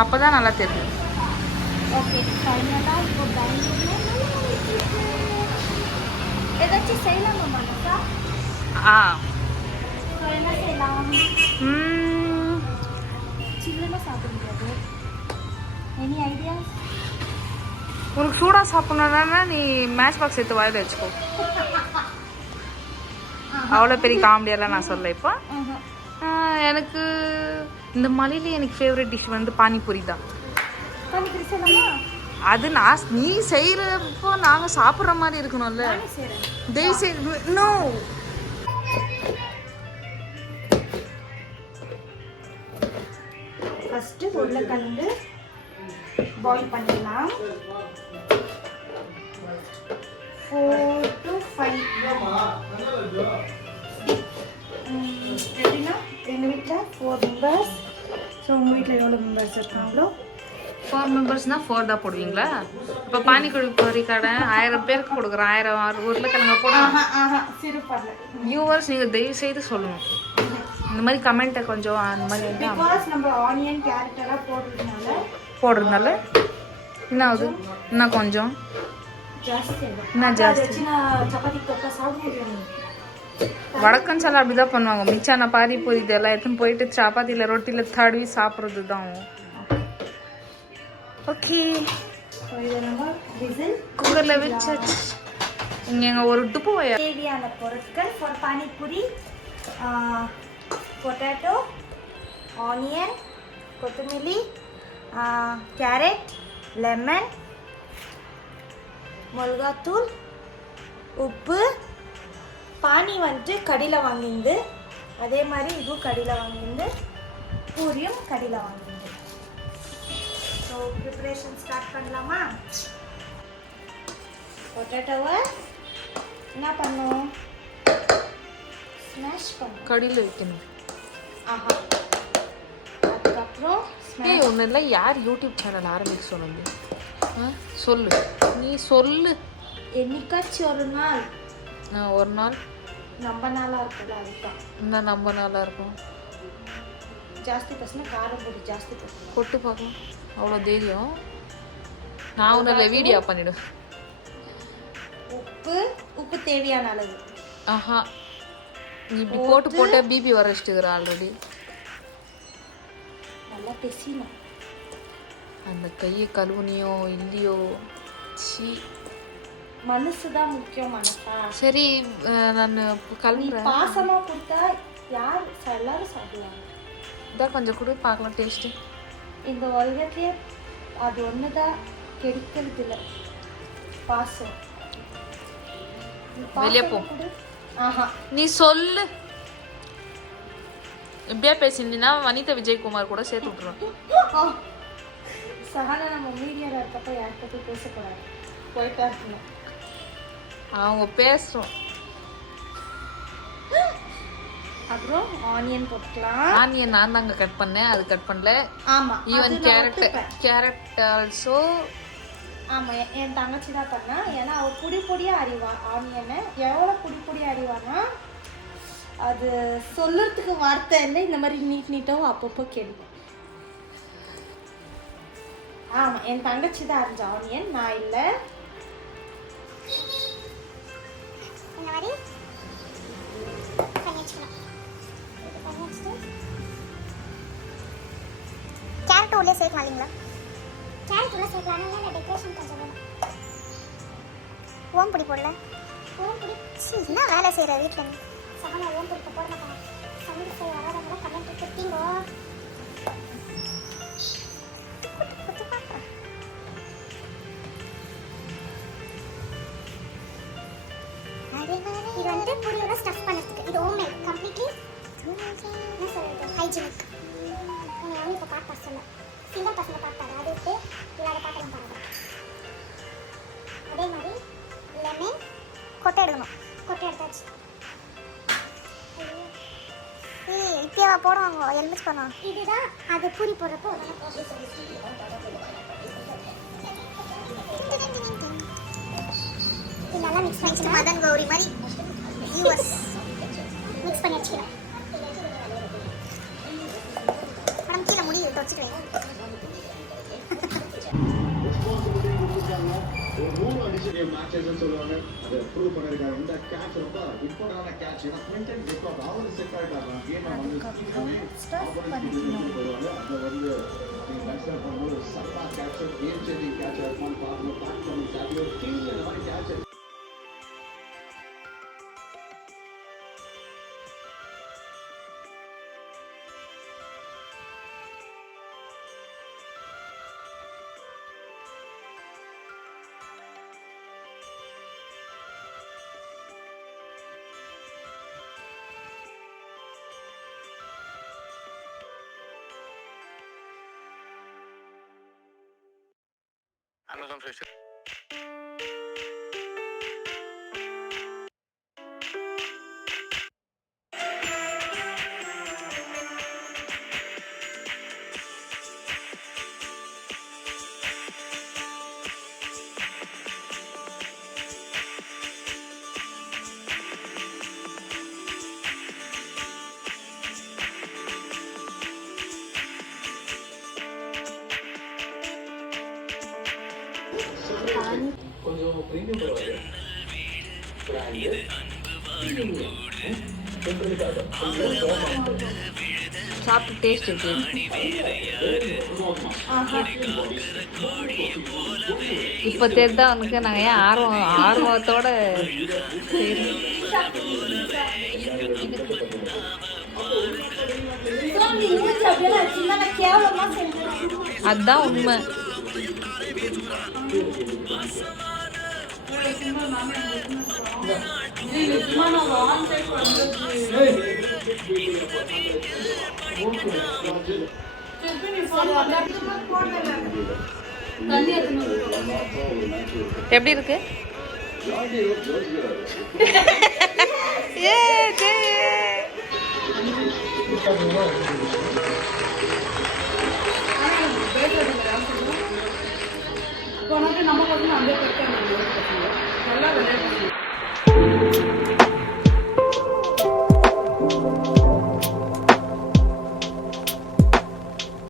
அப்பதான் நல்லா தெரியும். ஓகே, ஃபைனலாக இப்போ பெங்களூர்ல ஏதாச்சும் செய்யலாமா மனசா? என்ன செய்யலாம்? சில்லுன்னு சாப்பிட முடியாது. Any idea? உனக்கு சூடாக சாப்பிட்ணுன்னா நீ மேட்ச் பாக்ஸ் எடுத்து வாயில் வச்சுக்கோ. அவ்வளோ பெரிய காமெடியெல்லாம் நான் சொல்ல. இப்போ எனக்கு இந்த மலையில எனக்கு ஃபேவரட் டிஷ் வந்து பானிபூரி தான். பானிபூரி சொல்லலாமா? அது நீ செய்கிறப்போ நாங்கள் சாப்பிட்ற மாதிரி இருக்கணும்ல. நோ, ஃபஸ்ட்டு உருளைக்கிழங்கு பாயில் பண்ணிடலாம். 4 to 5 எப்படின்னா எங்கள் வீட்டில் 4 மெம்பர்ஸ். ஸோ உங்கள் வீட்டில் எவ்வளோ மெம்பர்ஸ் இருக்காங்களோ 4 மெம்பர்ஸ்னால் 4 தான் போடுவீங்களா? இப்போ பானிபூரி கடை 1000 பேருக்கு கொடுக்குறேன். 1000 உருளைக்கிழங்கு போடுவாங்க. சிறுபாடு வியூவர்ஸ் நீங்கள் தயவு செய்து சொல்லணும். இந்த மாதிரி கமெண்ட்டை கொஞ்சம் அந்த மாதிரி பிகாஸ் நம்ம ஆனியன் கேரட் எல்லாம் போடுறதுனால என்ன ஆகுது? இன்னும் கொஞ்சம் ஜாஸ்தி. வடக்கன்ஸ் எல்லாம் அப்படிதான் பண்ணுவாங்க. மிச்சான பானிபூரி இதெல்லாம் எடுத்துன்னு போயிட்டு சப்பாத்தியில் ரொட்டியில் தடவி சாப்பிட்றது தான். ஓகே, குக்கரில் வச்சாச்சு. இங்கே எங்கள் ஒரு டுப்பு வயா தேவையான பொருட்கள் ஃபார் பானிபூரி: பொட்டேட்டோ, ஆனியன், கொத்தமல்லி, கேரட், லெமன், மிளகாத்தூள், உப்பு. பானி வந்துட்டு கடையில் வாங்கிந்து, அதே மாதிரி இதுவும் கடையில் வாங்கிந்து, பூரியும் கடையில் வாங்கிந்து. ஸோ ப்ரிப்ரேஷன் ஸ்டார்ட் பண்ணலாமா? பொட்டேட்டோவை என்ன பண்ணும்? ஸ்மாஷ் பண்ணும். கடையில் வைக்கணும். ஆஹா, அதுக்கப்புறம் ஒன்றும் இல்லை. யார் யூடியூப் சேனல் ஆரம்பிக்க சொன்னது? சொல்லு, நீ சொல்லு. என்னைக்காச்சும் ஒரு நாள் நம்ம நாளாக இருக்குல்ல, அதுதான். இன்னும் நம்ம நாளாக இருக்கும். ஜாஸ்தி பசங்க காரம் பொடி ஜாஸ்தி கொட்டு பார்க்கலாம். அவ்வளோ தைரியம். நான் ஒன்றில் வீடியோ பண்ணிவிடுவேன். உப்பு தேவையான அளவு. ஆஹா, நீ இப்படி போட்டு பிபி வர வச்சுட்டுக்கிற ஆல்ரெடி. நல்லா பெசினா அந்த கையை கழுவுனியோ இல்லையோ? சி, மனசு தான் முக்கியம். மனசா சரி, நான் கழுவுறேன். பாசமாக கொடுத்தா யார் எல்லாரும் சாப்பிடுவாங்க. இதான் கொஞ்சம் கூட பார்க்கலாம் டேஸ்ட்டு. இந்த உலகத்தையே அது ஒன்று தான் கெடுக்கிறது இல்லை, பாசம். வெளியே போ. ஆஹா, நீ சொல்லு. இப்படியே பேசியிருந்தீங்கன்னா வனிதா விஜயகுமார் கூட சேர்த்து விட்டுருவேன். சஹானா நம்ம மீடியாவில் இருக்கப்போ யார்கிட்ட பேசக்கூடாது, போயிட்டா இருக்கணும். அவங்க பேசுகிறோம். அப்புறம் ஆனியன் போட்டுக்கலாம். ஆனியன் நான் தாங்க கட் பண்ணேன், அது கட் பண்ணல. ஆமாம், ஈவன் கேரட் ஆல்சோ. ஆமாம், என் தங்கச்சி தான் பண்ணா. ஏன்னா அவள் பொடியாக அறிவா ஆனியனை. எவ்வளோ பொடியாக அறிவானா அது சொல்லுறதுக்கு வார்த்தை இல்லை. இந்த மாதிரி நீட்டாகவும் அப்பப்போ கேள்வி. ஆமாம், என் தங்கச்சி தான் அறிஞ்ச ஆனியன், நான் இல்லை. இந்த மாதிரி கேரட் உள்ளே சேர்க்கலாம் இல்லைங்களா? கேரட் உள்ளே சேர்க்கலாம். இல்லை, டெக்கரேஷன் கொஞ்சம் வேணும். ஓம் பொடி போடல. ஓம் பொடி என்ன வேலை செய்கிற வீட்டில்? சகனா ஓம் பொடி போட மாட்டாங்க. சமையல் செய்ய வராதவங்க கமெண்ட் கொடுத்தீங்கோ. இது வந்து பொடியோட ஸ்டஃப் பண்ணுறதுக்கு. இது ஹோம்மேட், கம்ப்ளீட்லி என்ன சொல்கிறது, ஹைஜீனிக். நீங்கள் வந்து இப்போ பார்த்து பசங்க சிங்கிள் பசங்க பார்த்தாரு, அது விட்டு இல்லாத பாட்டெல்லாம் பாருங்க. அதே மாதிரி லெமன் கொட்டை எடுக்கணும். கொட்டை எடுத்தாச்சு. இப்போவா போடுவாங்க எலுமிச்சு பண்ணுவோம். இதுதான் அது பூரி போடுறப்போ நல்லா மிக்ஸ் பண்ணிக்கலாம். மதன் கௌரி மாதிரி மிக்ஸ் பண்ணி வச்சுக்கலாம். Amazon Fresh. கொஞ்சம் பிரீமியம் பரவாயில்ல சாப்பிட்டு டேஸ்ட் இருக்கு. இப்போ தெரிந்தா அவனுக்கு நாங்கள் ஏன் ஆர்வத்தோட செய்கிறோம். அதுதான் உண்மை. எப்படி இருக்கு? ஏ